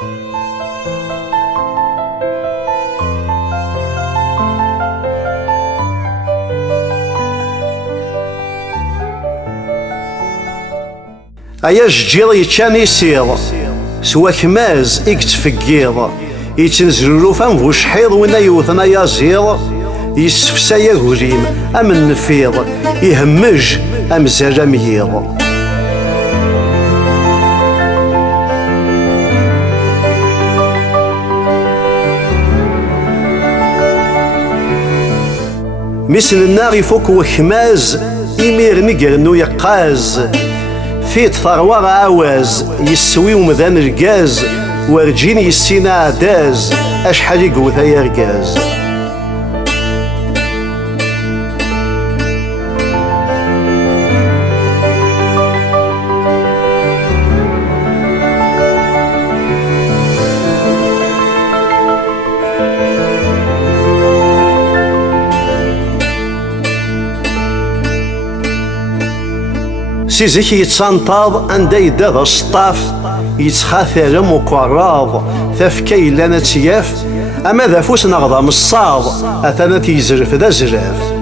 أيا جيض يتشان يسيض سوا كماز يتفقيض يتنزل رفان بوش حيض ونا يوثنا يزيض يسفسا يقوليم أم النفيض يهمج أم زرم ييض. مثل النار يفوك وخماز يمير نقرنو يقاز فيت ثروة عواز يسوي ومذان الجاز ورجين يسينا عداز أشحال يقوثا يا رجاز. سيزيك يتسانطاض عند يدا ذا السطاف يتخاثر مقراض تفكي لنا تياف أما ذا فوس نغضى مصاض أثنى تيزرف ذا زراف.